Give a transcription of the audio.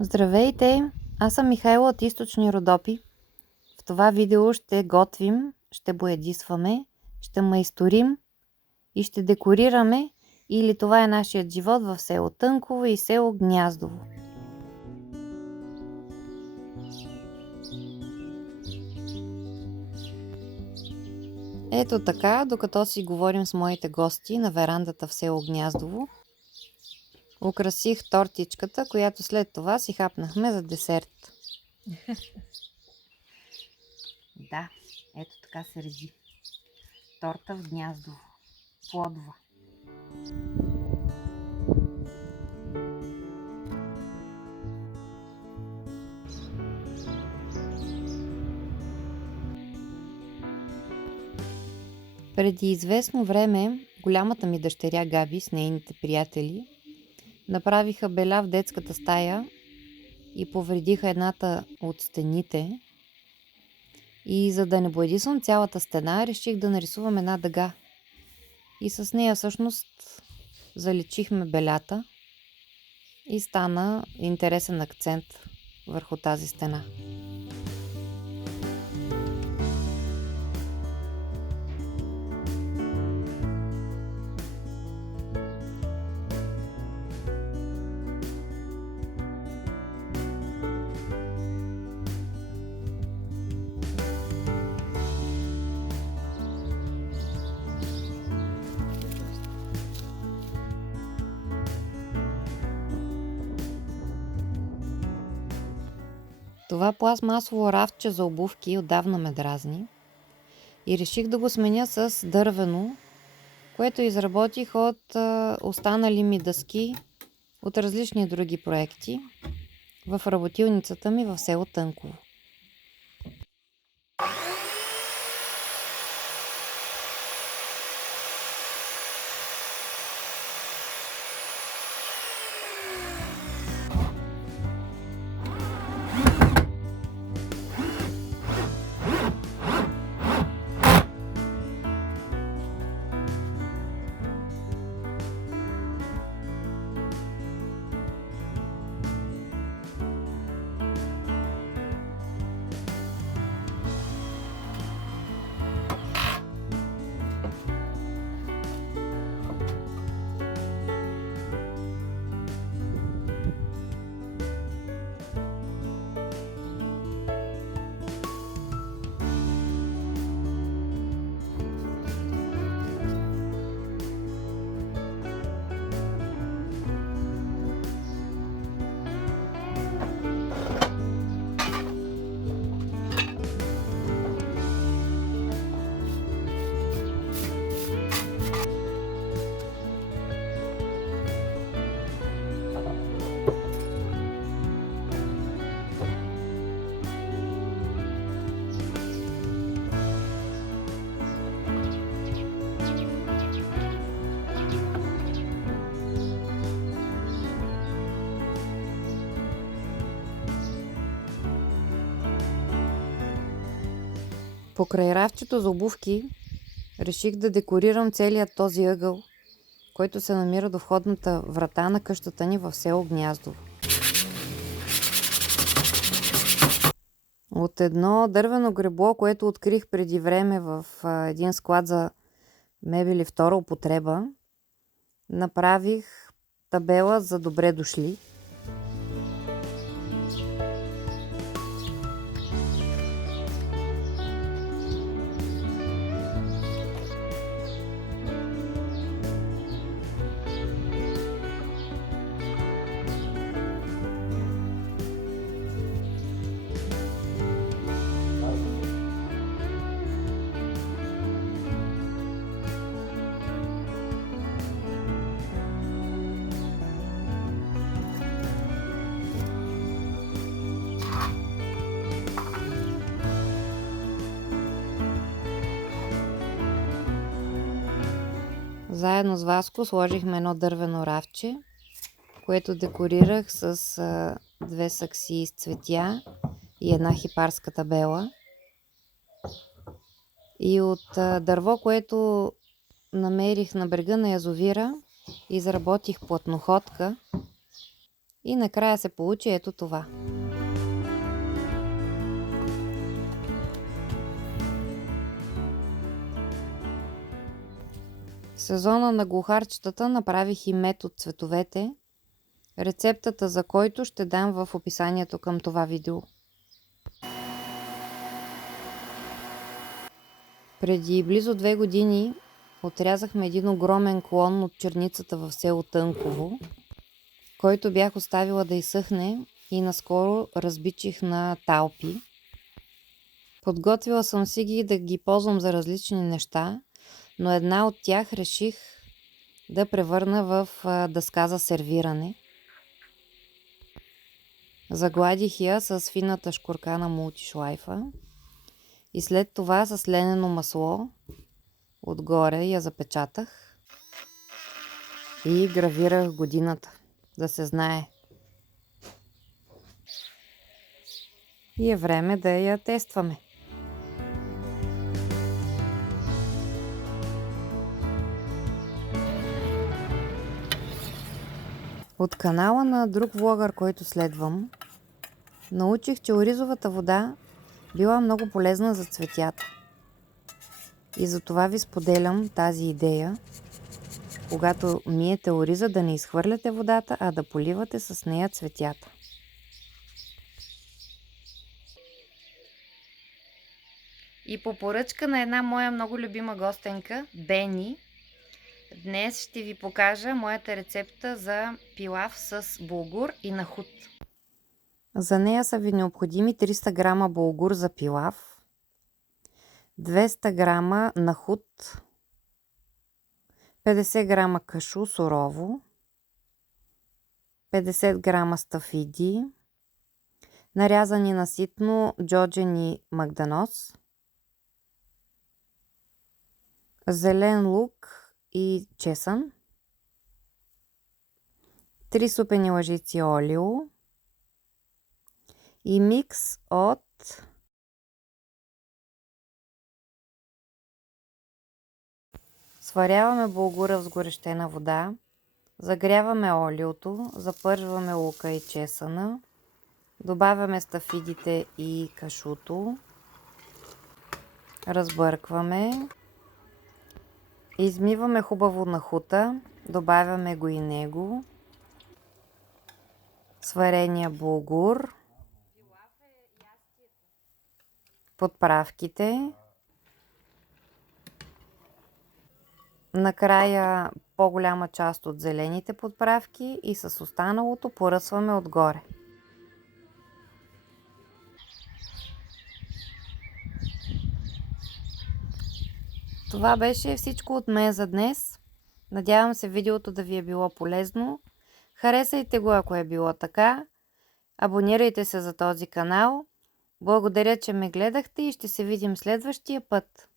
Здравейте! Аз съм Михайла от Източни Родопи. В това видео ще готвим, ще боядисваме, ще майсторим и ще декорираме, или това е нашият живот в село Тънково и село Гняздово. Ето така, докато си говорим с моите гости на верандата в село Гняздово, украсих тортичката, която след това си хапнахме за десерт. Да, ето така се реди. Торта в Гняздово. Плодова. Преди известно време голямата ми дъщеря Габи с нейните приятели направиха беля в детската стая и повредиха едната от стените. И за да не боядисвам цялата стена, реших да нарисувам една дъга. И с нея всъщност заличихме белята и стана интересен акцент върху тази стена. Това пластмасово рафче за обувки отдавна ме дразни и реших да го сменя с дървено, което изработих от останали ми дъски от различни други проекти в работилницата ми в село Тънково. Покрай рафчето за обувки реших да декорирам целият този ъгъл, който се намира до входната врата на къщата ни в село Гняздово. От едно дървено гребло, което открих преди време в един склад за мебели втора употреба, направих табела за добре дошли. Заедно с Васко сложихме едно дървено рафче, което декорирах с две саксии с цветя и една хипарска табела. И от дърво, което намерих на брега на язовира, изработих платноходка, И накрая се получи ето това. В сезона на глухарчетата направих и мед от цветовете, рецептата за който ще дам в описанието към това видео. Преди близо 2 години отрязахме един огромен клон от черницата в село Тънково, който бях оставила да изсъхне и наскоро разбичих на талпи. Подготвила съм си ги да ги ползвам за различни неща, но една от тях реших да превърна в дъска за сервиране. Загладих я с фината шкурка на мултишлайфа и след това с ленено масло отгоре я запечатах и гравирах годината, да се знае. И е време да я тестваме. От канала на друг влогър, който следвам, научих, че оризовата вода била много полезна за цветята. И затова ви споделям тази идея, когато миете ориза, да не изхвърляте водата, а да поливате с нея цветята. И по поръчка на една моя много любима гостенка, Бени, днес ще ви покажа моята рецепта за пилав с булгур и нахут. За нея са ви необходими 300 грама булгур за пилав, 200 грама нахут, 50 грама кашу сурово, 50 грама стафиди, нарязани на ситно джоджен и магданоз, зелен лук и чесън, 3 супени лъжици олио и микс от сваряваме булгура в сгорещена вода, загряваме олиото, запържваме лука и чесъна, добавяме стафидите и кашуто, разбъркваме, измиваме хубаво нахута, добавяме го и него, сварения булгур, подправките, накрая по-голяма част от зелените подправки и с останалото поръсваме отгоре. Това беше всичко от мен за днес. Надявам се видеото да ви е било полезно. Харесайте го, ако е било така. Абонирайте се за този канал. Благодаря, че ме гледахте и ще се видим следващия път.